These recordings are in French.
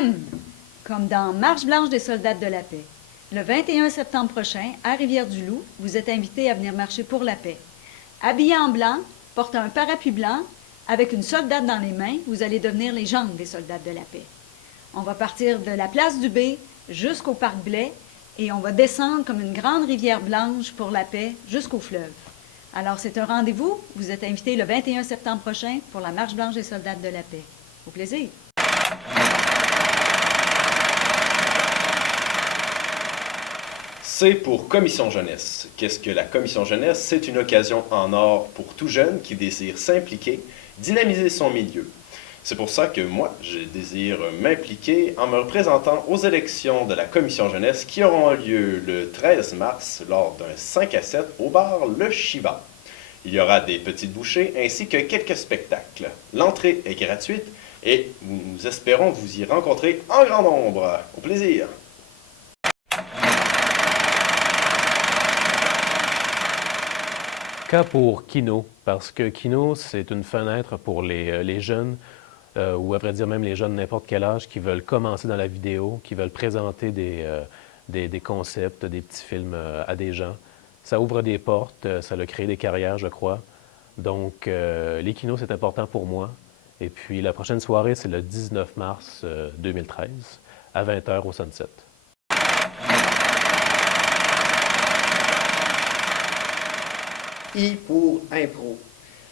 M, comme dans Marche blanche des soldats de la paix. Le 21 septembre prochain, à Rivière-du-Loup, vous êtes invités à venir marcher pour la paix. Habillés en blanc, portez un parapluie blanc, avec une soldate dans les mains, vous allez devenir les jambes des soldats de la paix. On va partir de la place du B jusqu'au parc Blais et on va descendre comme une grande rivière blanche pour la paix jusqu'au fleuve. Alors c'est un rendez-vous, vous êtes invités le 21 septembre prochain pour la Marche blanche des soldats de la paix. Au plaisir! C pour Commission Jeunesse. Qu'est-ce que la Commission Jeunesse? C'est une occasion en or pour tout jeune qui désire s'impliquer, dynamiser son milieu. C'est pour ça que moi, je désire m'impliquer en me représentant aux élections de la Commission Jeunesse qui auront lieu le 13 mars lors d'un 5 à 7 au bar Le Shiva. Il y aura des petites bouchées ainsi que quelques spectacles. L'entrée est gratuite et nous espérons vous y rencontrer en grand nombre. Au plaisir! K pour Kino, parce que Kino, c'est une fenêtre pour les jeunes, ou à vrai dire même les jeunes de n'importe quel âge qui veulent commencer dans la vidéo, qui veulent présenter des concepts, des petits films à des gens. Ça ouvre des portes, ça a créé des carrières, je crois. Donc, les kinos, c'est important pour moi. Et puis, la prochaine soirée, c'est le 19 mars 2013, à 20h au Sunset. I pour impro.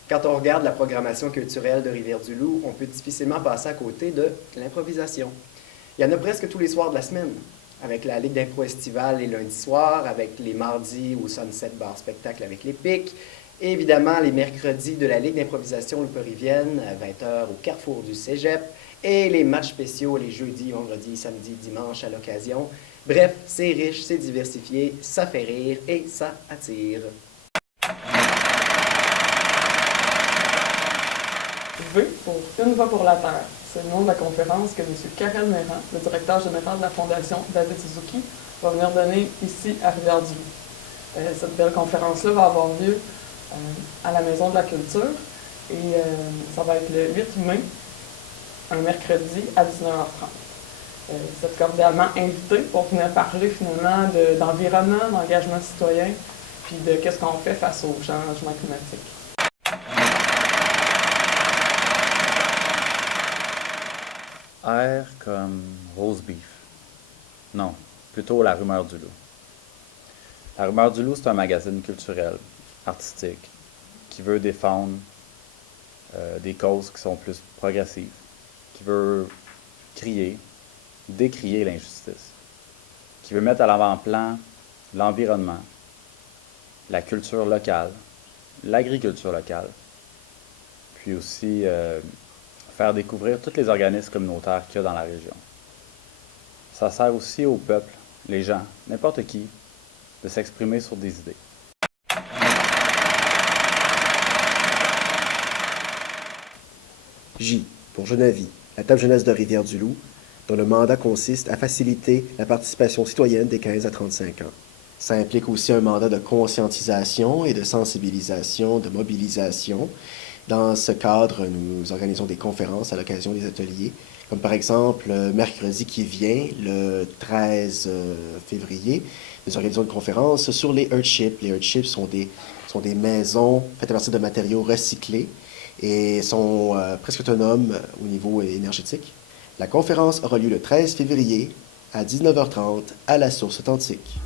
Quand on regarde la programmation culturelle de Rivière-du-Loup, on peut difficilement passer à côté de l'improvisation. Il y en a presque tous les soirs de la semaine, avec la Ligue d'impro estivale les lundis soirs, avec les mardis au Sunset Bar Spectacle avec les Pics, et évidemment les mercredis de la Ligue d'improvisation leuporivienne à 20h au Carrefour du Cégep, et les matchs spéciaux les jeudis, vendredis, samedis, dimanches à l'occasion. Bref, c'est riche, c'est diversifié, ça fait rire et ça attire. V pour Une voix pour la Terre. C'est le nom de la conférence que M. Karel Méran, le directeur général de la Fondation David Suzuki, va venir donner ici à Rivière-du-Loup. Cette belle conférence-là va avoir lieu à la Maison de la Culture et ça va être le 8 mai, un mercredi à 19h30. Vous êtes cordialement invités pour venir parler finalement d'environnement, d'engagement citoyen, puis de qu'est-ce qu'on fait face au changement climatique. R comme Rose Beef. Non, plutôt La Rumeur du Loup. La Rumeur du Loup, c'est un magazine culturel, artistique, qui veut défendre des causes qui sont plus progressives, qui veut décrier l'injustice, qui veut mettre à l'avant-plan l'environnement, la culture locale, l'agriculture locale, puis aussi faire découvrir tous les organismes communautaires qu'il y a dans la région. Ça sert aussi au peuple, les gens, n'importe qui, de s'exprimer sur des idées. J pour Jeunavie, la table jeunesse de Rivière-du-Loup, dont le mandat consiste à faciliter la participation citoyenne des 15 à 35 ans. Ça implique aussi un mandat de conscientisation et de sensibilisation, de mobilisation. Dans ce cadre, nous organisons des conférences à l'occasion des ateliers, comme par exemple mercredi qui vient, le 13 février, nous organisons une conférence sur les Earthships. Les Earthships sont des maisons faites à partir de matériaux recyclés et sont presque autonomes au niveau énergétique. La conférence aura lieu le 13 février à 19h30 à la Source Authentique.